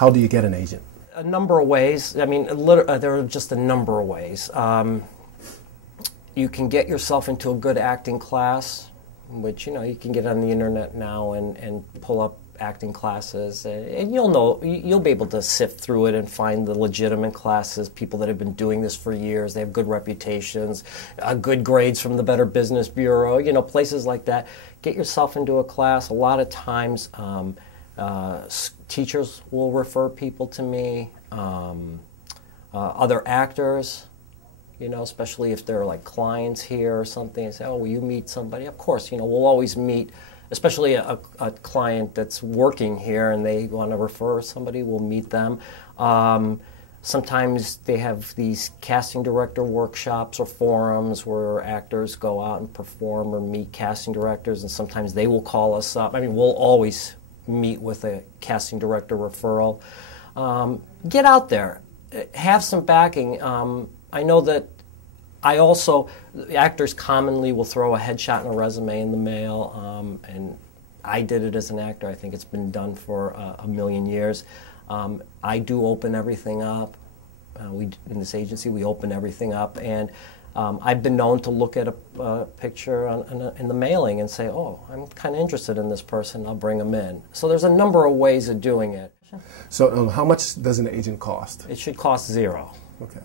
How do you get an agent? A number of ways. I mean, there are just a number of ways. You can get yourself into a good acting class, which, you know, you can get on the internet now and pull up acting classes, and you'll be able to sift through it and find the legitimate classes, people that have been doing this for years, they have good reputations, good grades from the Better Business Bureau, you know, places like that. Get yourself into a class. A lot of times teachers will refer people to me, other actors, you know, especially if they're like clients here or something, and say, oh, will you meet somebody? Of course, you know, we'll always meet, especially a client that's working here and they want to refer somebody, we'll meet them. Sometimes they have these casting director workshops or forums where actors go out and perform or meet casting directors, and sometimes they will call us up. I mean, we'll always meet with a casting director referral. Get out there. Have some backing. I know that actors commonly will throw a headshot and a resume in the mail, and I did it as an actor. I think it's been done for a million years. I do open everything up. In this agency, we open everything up, and I've been known to look at a picture in the mailing and say, oh, I'm kind of interested in this person, I'll bring them in. So there's a number of ways of doing it. So how much does an agent cost? It should cost zero. Okay.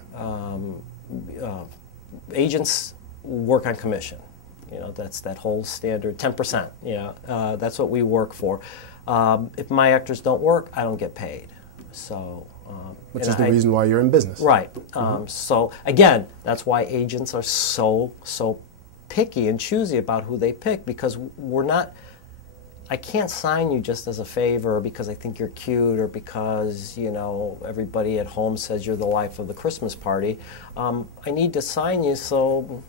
Agents work on commission. You know, that's that whole standard 10%. You know, that's what we work for. If my actors don't work, I don't get paid. So, which is the reason why you're in business. Right. So again, that's why agents are so picky and choosy about who they pick, because I can't sign you just as a favor because I think you're cute or because, you know, everybody at home says you're the life of the Christmas party. I need to sign you so,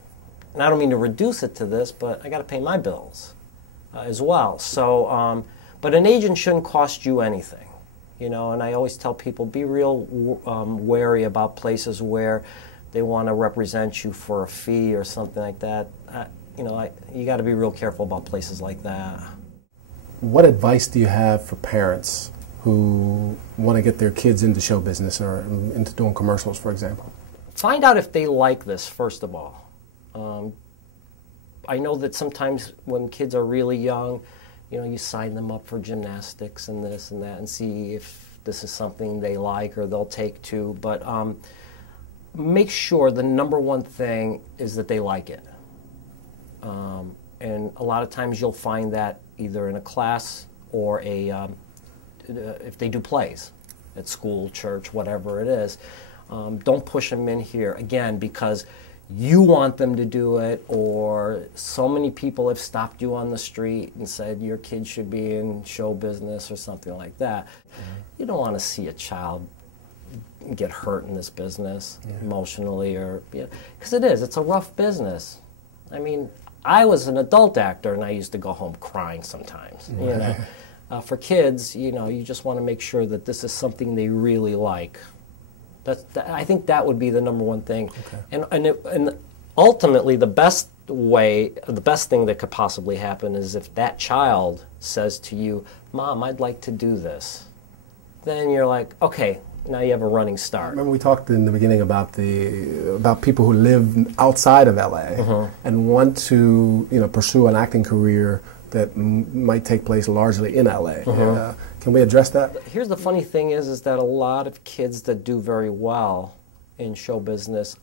and I don't mean to reduce it to this, but I got to pay my bills as well. So, but an agent shouldn't cost you anything, you know, and I always tell people, be real wary about places where they want to represent you for a fee or something like that. You know, you got to be real careful about places like that. What advice do you have for parents who want to get their kids into show business or into doing commercials, for example? Find out if they like this, first of all. I know that sometimes when kids are really young, you know, you sign them up for gymnastics and this and that and see if this is something they like or they'll take to. But make sure the number one thing is that they like it. And a lot of times you'll find that either in a class or if they do plays at school, church, whatever it is. Don't push them in here, again, because you want them to do it, or so many people have stopped you on the street and said your kid should be in show business or something like that. You don't want to see a child get hurt in this business emotionally, or because it's a rough business. I mean, I was an adult actor and I used to go home crying sometimes. You know, for kids, you know, you just want to make sure that this is something they really like. I think that would be the number one thing. Okay. And ultimately, the best thing that could possibly happen is if that child says to you, "Mom, I'd like to do this," then you're like, okay, now you have a running start. Remember we talked in the beginning about people who live outside of LA and want to, you know, pursue an acting career that might take place largely in LA. Can we address that? Here's the funny thing is that a lot of kids that do very well in show business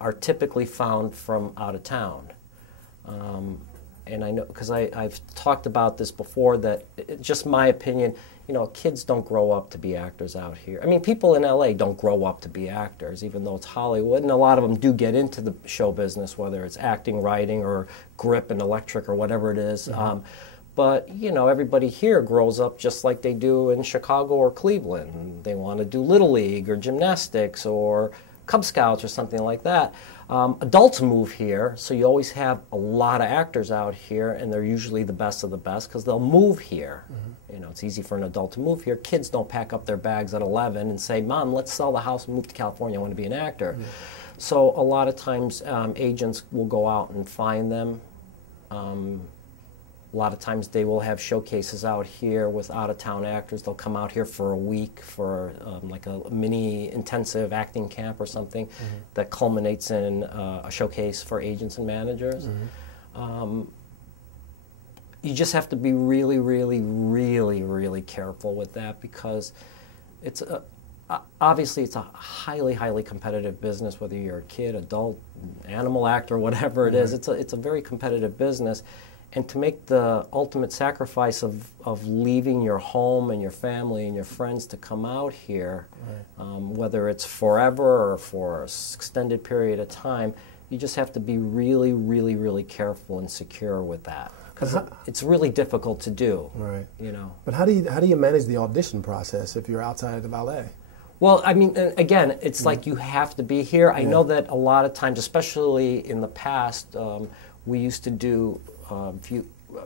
are typically found from out of town. And I know, because I've talked about this before, that just my opinion, you know, kids don't grow up to be actors out here. I mean, people in LA don't grow up to be actors, even though it's Hollywood, and a lot of them do get into the show business, whether it's acting, writing, or grip and electric, or whatever it is. But, you know, everybody here grows up just like they do in Chicago or Cleveland. They want to do Little League or gymnastics or Cub Scouts or something like that. Adults move here, so you always have a lot of actors out here, and they're usually the best of the best because they'll move here. You know, it's easy for an adult to move here. Kids don't pack up their bags at 11 and say, "Mom, let's sell the house and move to California. I want to be an actor." So a lot of times agents will go out and find them. A lot of times they will have showcases out here with out-of-town actors. They'll come out here for a week for like a mini intensive acting camp or something that culminates in a showcase for agents and managers. You just have to be really, really, really, really careful with that, because it's obviously it's a highly, highly competitive business, whether you're a kid, adult, animal actor, whatever it is. It's a very competitive business. And to make the ultimate sacrifice of leaving your home and your family and your friends to come out here, whether it's forever or for an extended period of time, you just have to be really, really, really careful and secure with that. Because it's really difficult to do. Right. You know. But how do you manage the audition process if you're outside of the ballet? Well, I mean, again, it's like you have to be here. I know that a lot of times, especially in the past, we used to do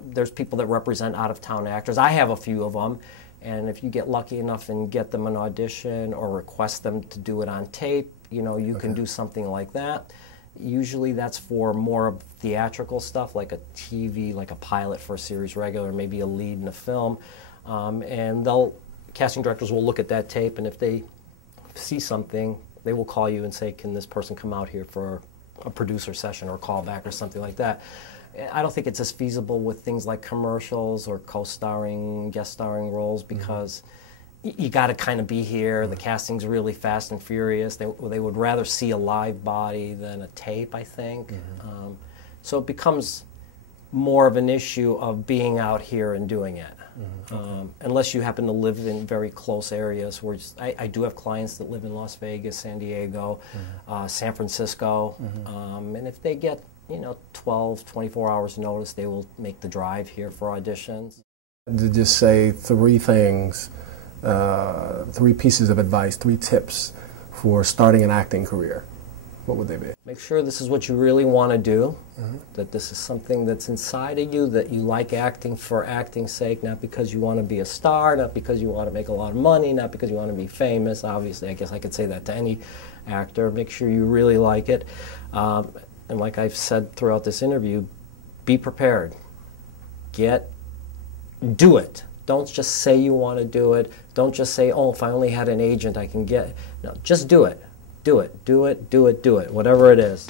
there's people that represent out-of-town actors. I have a few of them, and if you get lucky enough and get them an audition or request them to do it on tape, you know, you can do something like that. Usually that's for more of theatrical stuff, like a TV, like a pilot for a series regular, maybe a lead in a film, and casting directors will look at that tape, and if they see something, they will call you and say, can this person come out here for a producer session or callback or something like that. I don't think it's as feasible with things like commercials or co-starring, guest starring roles, because you got to kind of be here. The casting's really fast and furious. They would rather see a live body than a tape, I think. So it becomes more of an issue of being out here and doing it. Unless you happen to live in very close areas. Where I do have clients that live in Las Vegas, San Diego, San Francisco, and if they get 12, 24 hours notice, they will make the drive here for auditions. To just say three things, 3 pieces of advice, 3 tips for starting an acting career, what would they be? Make sure this is what you really want to do, that this is something that's inside of you, that you like acting for acting's sake, not because you want to be a star, not because you want to make a lot of money, not because you want to be famous. Obviously, I guess I could say that to any actor. Make sure you really like it. And like I've said throughout this interview, be prepared. Do it. Don't just say you want to do it. Don't just say, oh, if I only had an agent, I can get it. No, just do it. Do it. Do it. Do it. Do it. Whatever it is.